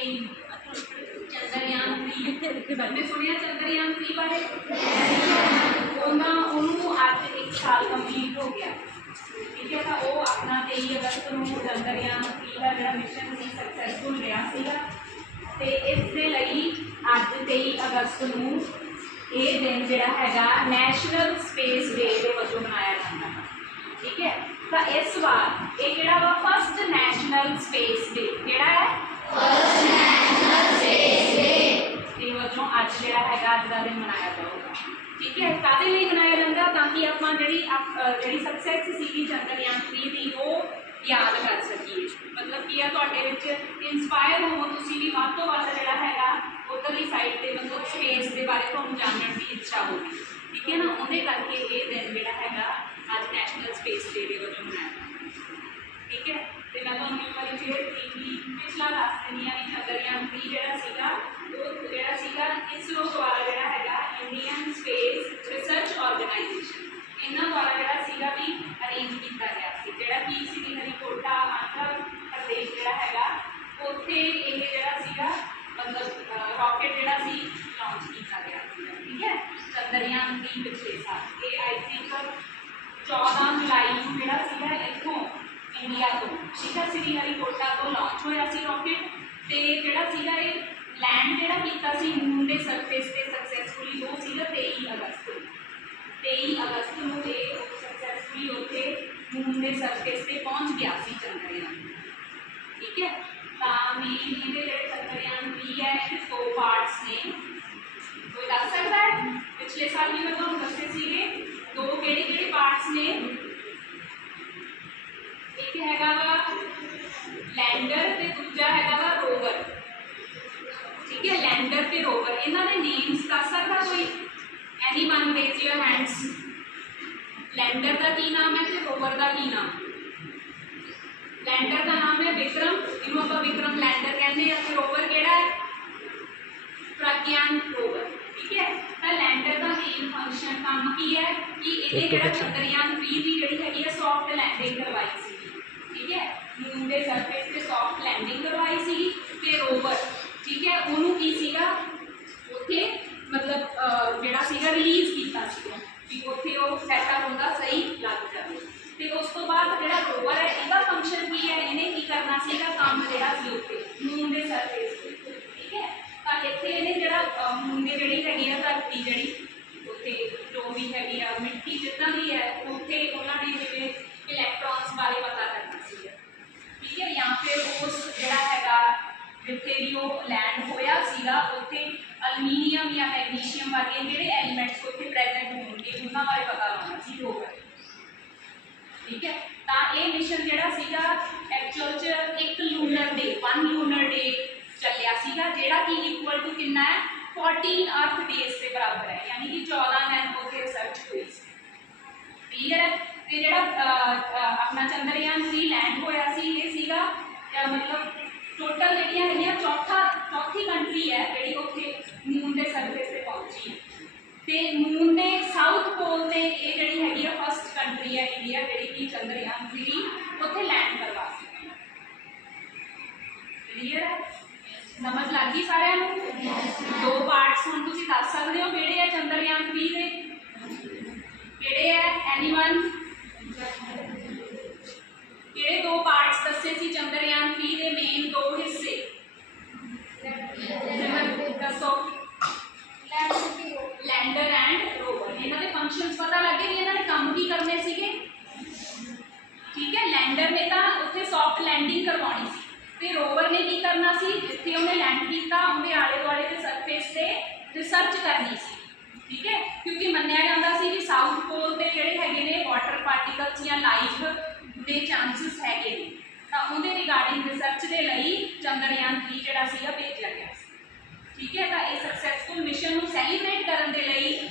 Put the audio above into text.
2023 ਨੂੰ ਚੰਦਰਯਾਨ 3 ਬੰਦੇ ਸੁਣਿਆ ਚੰਦਰਯਾਨ 3 ਬਾਰੇ ਉਹਨਾਂ ਉਹਨੂੰ ਅੱਜ ਇੱਕ ਸਾਲ ਕੰਪਲੀਟ ਹੋ ਗਿਆ ਠੀਕ ਹੈ ਤਾਂ ਉਹ ਆਪਣਾ 23 ਅਗਸਤ ਨੂੰ ਚੰਦਰਯਾਨ 3 ਦਾ ਜਿਹੜਾ ਮਿਸ਼ਨ ਸੀ ਸਕਸੈਸਫੁਲ ਰਿਹਾ ਸੀਗਾ ਤੇ ਇਸ ਦੇ ਲਈ ਅੱਜ 23 ਅਗਸਤ ਨੂੰ ਇਹ ਦਿਨ ਜਿਹੜਾ ਹੈਗਾ ਨੈਸ਼ਨਲ ਸਪੇਸ ਡੇ ਦੇ ਵਜੋਂ ਮਨਾਇਆ ਜਾਂਦਾ ਹੈ ਠੀਕ ਹੈ ਤਾਂ ਇਸ ਵਾਰ ਇਹ ਕਿਹੜਾ ਵਾ ਫਸਟ ਨੈਸ਼ਨਲ ਸਪੇਸ ਡੇ ਠੀਕ ਹੈ ਕਾਦੇ ਲਈ ਮਨਾਇਆ ਜਾਂਦਾ ਤਾਂ ਕਿ ਆਪਾਂ ਜਿਹੜੀ ਜਿਹੜੀ ਸਕਸੈਸ ਸੀਗੀ ਚੰਦਰਯਾਨ 3 ਦੀ, ਉਹ ਯਾਦ ਕਰ ਸਕੀਏ। ਮਤਲਬ ਕੀ ਆ, ਤੁਹਾਡੇ ਵਿੱਚ ਇਨਸਪਾਇਰ ਹੋਵੋ ਤੁਸੀਂ ਵੀ, ਵੱਧ ਤੋਂ ਵੱਧ ਜਿਹੜਾ ਹੈਗਾ, ਉਧਰਲੀ ਸਾਈਡ ਤੇ, ਮਤਲਬ ਸਪੇਸ ਦੇ ਬਾਰੇ ਤੁਹਾਨੂੰ ਜਾਣਨ ਦੀ ਇੱਛਾ ਹੋਵੇ। ਠੀਕ ਹੈ ਨਾ? ਉਹਦੇ ਕਰਕੇ ਇਹ ਦਿਨ ਜਿਹੜਾ ਹੈਗਾ, ਅੱਜ ਨੈਸ਼ਨਲ ਸਪੇਸ ਡੇ ਦੇ ਵਜੋਂ ਮਨਾਇਆ ਠੀਕ ਹੈ? ਤੇ ਮੈਂ ਤੁਹਾਨੂੰ ਇੱਕ ਵਾਰੀ ਫਿਰ ਕਿ ਪਿਛਲਾ ਦੱਸ ਦਿੰਦੀ ਹਾਂ ਵੀ ਚੰਦਰਯਾਨ 3 ਜਿਹੜਾ ਸੀਗਾ, ਉਹ ਜਿਹੜਾ ਸੀਗਾ ਇਸਰੋ ਦੁਆਰਾ ਜਿਹੜਾ ਹੈਗਾ ਇੰਡੀਅਨ ਸਪੇਸ ਰਿਸਰਚ ਆਰਗੇਨਾਈਜੇਸ਼ਨ ਇਹਨਾਂ ਦੁਆਰਾ ਜਿਹੜਾ ਸੀਗਾ ਵੀ ਅਰੇਂਜ ਕੀਤਾ ਗਿਆ ਸੀ ਜਿਹੜਾ ਕਿ ਸ੍ਰੀ ਹਰੀਕੋਟਾ ਆਂਧਰਾ ਪ੍ਰਦੇਸ਼ ਜਿਹੜਾ ਹੈਗਾ ਉੱਥੇ ਇਹ ਜਿਹੜਾ ਸੀਗਾ ਮਤਲਬ ਰਾਕੇਟ ਜਿਹੜਾ ਸੀ ਲਾਂਚ ਕੀਤਾ ਗਿਆ ਸੀ ਠੀਕ ਹੈ ਚੰਦਰਯਾਨ 3 ਪਿਛਲੇ ਸਾਲ ਇਹ ਆਈ ਥਿੰਕ 14 ਜੁਲਾਈ ਨੂੰ ਜਿਹੜਾ ਸੀਗਾ ਇੱਥੋਂ ਇੰਡੀਆ ਤੋਂ ਠੀਕ ਹੈ ਸ੍ਰੀ ਹਰੀਕੋਟਾ ਤੋਂ ਲਾਂਚ ਹੋਇਆ ਸੀ ਰਾਕੇਟ ਤੇ ਜਿਹੜਾ ਸੀਗਾ ਇਹ ਲੈਂਡ ਜਿਹੜਾ ਕੀਤਾ ਸੀ ਮੂਨ ਦੇ ਸਰਫੇਸ ਤੇ ਸਕਸੈਸਫੁਲੀ ਉਹ ਸੀਗਾ 23 ਅਗਸਤ ਨੂੰ 23 ਅਗਸਤ ਨੂੰ ਇਹ ਸਕਸੈਸਫੁਲੀ ਉੱਥੇ ਮੂਨ ਦੇ ਸਰਫੇਸ ਤੇ ਪਹੁੰਚ ਗਿਆ ਸੀ ਚੰਦਰਯਾਨ ਠੀਕ ਹੈ ਤਾਂ ਮੇਨ ਇਹਦੇ ਜਿਹੜੇ ਚੰਦਰਯਾਨ 3 ਹੈ ਇਹਦੇ ਦੋ ਪਾਰਟਸ ਨੇ ਕੋਈ ਦੱਸ ਸਕਦਾ ਹੈ ਪਿਛਲੇ ਸਾਲ ਵੀ ਮੈਂ ਤੁਹਾਨੂੰ ਦੱਸੇ ਸੀਗੇ ਦੋ ਕਿਹੜੇ ਕਿਹੜੇ ਪਾਰਟਸ ਨੇ ਇੱਕ ਹੈਗਾ ਵਾ ਲੈਂਡਰ ਤੇ ਦੂਜਾ ਹੈਗਾ ਵਾ ਰੋਵਰ ਠੀਕ ਹੈ ਲੈਂਡਰ ਤੇ ਰੋਵਰ ਇਹਨਾਂ ਦੇ ਨੇਮਸ ਦੱਸ ਸਕਦਾ ਕੋਈ anyone raise your hands lander ਦਾ ਕੀ ਨਾਮ ਹੈ ਤੇ ਰੋਵਰ ਦਾ ਕੀ ਨਾਮ ਲੈਂਡਰ ਦਾ ਨਾਮ ਹੈ ਵਿਕਰਮ ਇਹਨੂੰ ਆਪਾਂ ਵਿਕਰਮ ਲੈਂਡਰ ਕਹਿੰਦੇ ਆ ਤੇ ਰੋਵਰ ਕਿਹੜਾ ਹੈ ਪ੍ਰਗਿਆਨ ਰੋਵਰ ਠੀਕ ਹੈ ਤਾਂ ਲੈਂਡਰ ਦਾ ਮੇਨ ਫੰਕਸ਼ਨ ਕੰਮ ਕੀ ਹੈ ਕਿ ਇਹਨੇ ਜਿਹੜਾ ਚੰਦਰਯਾਨ 3 ਦੀ ਸੀਗਾ ਉੱਥੇ ਮਤਲਬ ਅਹ, ਜਿਹੜਾ ਸੀਗਾ ਰਿਲੀਜ਼ ਕੀਤਾ ਸੀਗਾ ਵੀ ਉੱਥੇ ਉਹ ਸੈਟਅਪ ਹੁੰਦਾ ਸਹੀ ਲੱਗ ਜਾਵੇ ਤੇ ਉਸ ਤੋਂ ਬਾਅਦ ਜਿਹੜਾ ਰੋਵਰ ਹੈ ਇਹਦਾ ਫੰਕਸ਼ਨ ਕੀ ਹੈ ਇਹਨੇ ਕੀ ਕਰਨਾ ਸੀਗਾ ਕੰਮ ਜਿਹੜਾ ਸੀ ਉੱਥੇ ਮੂਨ ਦੇ ਸਰਫੇਸ ਤੇ ਠੀਕ ਹੈ ਤਾਂ ਇੱਥੇ ਇਹਨੇ ਜਿਹੜਾ ਮੂਨ ਦੇ ਜਿਹੜੀ ਹੈਗੀ ਆ ਧਰਤੀ ਜਿਹੜੀ ਉੱਥੇ ਜੋ ਵੀ ਹੈਗੀ ਆ ਮਿੱਟੀ ਜਿੱਦਾਂ ਦੀ ਹੈ ਉੱਥੇ ਉਹਨਾਂ ਨੇ ਜਿਵੇਂ ਇਲੈਕਟ੍ਰੋਨਸ ਬਾਰੇ ਪਤਾ ਕਰਨਾ ਸੀਗਾ ਠੀਕ ਹੈ ਜਾਂ ਫਿਰ ਉਸ ਜਿਹੜਾ ਹੈਗਾ ਜਿੱਥੇ ਵੀ ਉਹ ਲੈਂਡ ਹੋਇਆ ਸੀਗਾ ਉੱਥੇ ਅਲਮੀਨੀਅਮ ਜਾਂ ਮੈਗਨੀਸ਼ੀਅਮ ਵਰਗੇ ਜਿਹੜੇ ਐਲੀਮੈਂਟਸ ਉੱਥੇ ਪ੍ਰੈਜ਼ੈਂਟ ਹੋਣਗੇ ਉਹਨਾਂ ਬਾਰੇ ਪਤਾ ਲਾਉਣਾ ਸੀ ਰੋਵਰ ਠੀਕ ਹੈ ਤਾਂ ਇਹ ਮਿਸ਼ਨ ਜਿਹੜਾ ਸੀਗਾ ਐਕਚੁਅਲ ਚ ਇੱਕ ਲੂਨਰ ਡੇ 1 ਲੂਨਰ ਡੇ ਚੱਲਿਆ ਸੀਗਾ ਜਿਹੜਾ ਕਿ ਇਕੁਅਲ ਟੂ ਕਿੰਨਾ ਹੈ 14 ਅਰਥ ਡੇਜ਼ ਦੇ ਬਰਾਬਰ ਹੈ ਯਾਨੀ ਕਿ 14 ਦਿਨ ਉੱਥੇ ਰਿਸਰਚ ਹੋਈ ਸੀ ਕਲੀਅਰ ਹੈ ਤੇ ਜਿਹੜਾ ਅਹ, ਅਹ, ਆਪਣਾ ਚੰਦਰਯਾਨ 3 ਲੈਂਡ ਹੋਇਆ ਸੀ ਇਹ ਸੀਗਾ ਅਹ, ਮਤਲਬ ਟੋਟਲ ਜਿਹੜੀਆਂ ਹੈਗੀਆਂ ਚੌਥਾ ਚੌਥੀ ਕੰਟਰੀ ਹੈ ਜਿਹੜੀ ਉੱਥੇ ਮੂਨ ਦੇ ਸਰਫੇਸ ਤੇ ਪਹੁੰਚੀ ਹੈ ਤੇ ਮੂਨ ਦੇ ਸਾਊਥ ਪੋਲ ਤੇ ਇਹ ਜਿਹੜੀ ਹੈਗੀ ਆ ਫਸਟ ਕੰਟਰੀ ਹੈ ਇੰਡੀਆ ਜਿਹੜੀ ਕਿ ਚੰਦਰਯਾਨ 3 ਉੱਥੇ ਲੈਂਡ ਕਰਵਾ ਸਕੀ ਕਲੀਅਰ ਹੈ ਸਮਝ ਲੱਗ ਗਈ ਸਾਰਿਆਂ ਨੂੰ ਦੋ ਪਾਰਟਸ ਹੁਣ ਤੁਸੀਂ ਦੱਸ ਸਕਦੇ ਹੋ ਕਿਹੜੇ ਆ ਚੰਦਰਯਾਨ 3 ਦੇ ਕਿਹੜੇ ਹੈ ਐਨੀਵਨ ਕਿਹੜੇ ਦੋ ਪਾਰਟਸ ਪਤਾ ਲੱਗੇ ਵੀ ਇਹਨਾਂ ਨੇ ਕੰਮ ਕੀ ਕਰਨੇ ਸੀਗੇ। ਠੀਕ ਹੈ ਲੈਂਡਰ ਨੇ ਤਾਂ ਉੱਥੇ ਸੌਫਟ ਲੈਂਡਿੰਗ ਕਰਵਾਉਣੀ ਸੀ। ਤੇ ਰੋਵਰ ਨੇ ਕੀ ਕਰਨਾ ਸੀ? ਜਿੱਥੇ ਉਹਨੇ ਲੈਂਡ ਕੀਤਾ, ਉਹਦੇ ਆਲੇ ਦੁਆਲੇ ਦੇ ਸਰਫੇਸ ਤੇ ਰਿਸਰਚ ਕਰਨੀ ਸੀ। ਠੀਕ ਹੈ, ਕਿਉਂਕਿ ਮੰਨਿਆ ਜਾਂਦਾ ਸੀ ਕਿ ਸਾਊਥ ਪੋਲ ਤੇ ਜਿਹੜੇ ਹੈਗੇ ਨੇ ਵਾਟਰ ਪਾਰਟੀਕਲਸ ਜਾਂ ਲਾਈਫ ਦੇ ਚਾਂਸਸ ਹੈਗੇ ਨੇ। ਤਾਂ ਉਹਦੇ ਰਿਗਾਰਡਿੰਗ ਰਿਸਰਚ ਦੇ ਲਈ ਚੰਦਰਯਾਨ 3 ਜਿਹੜਾ ਸੀਗਾ ਭੇਜਿਆ ਗਿਆ ਸੀ। ਠੀਕ ਹੈ, ਤਾਂ ਇਹ ਸਕਸੈਸਫੁਲ ਮਿਸ਼ਨ ਨੂੰ ਸੈਲੀਬ੍ਰੇਟ ਕਰਨ ਦੇ ਲਈ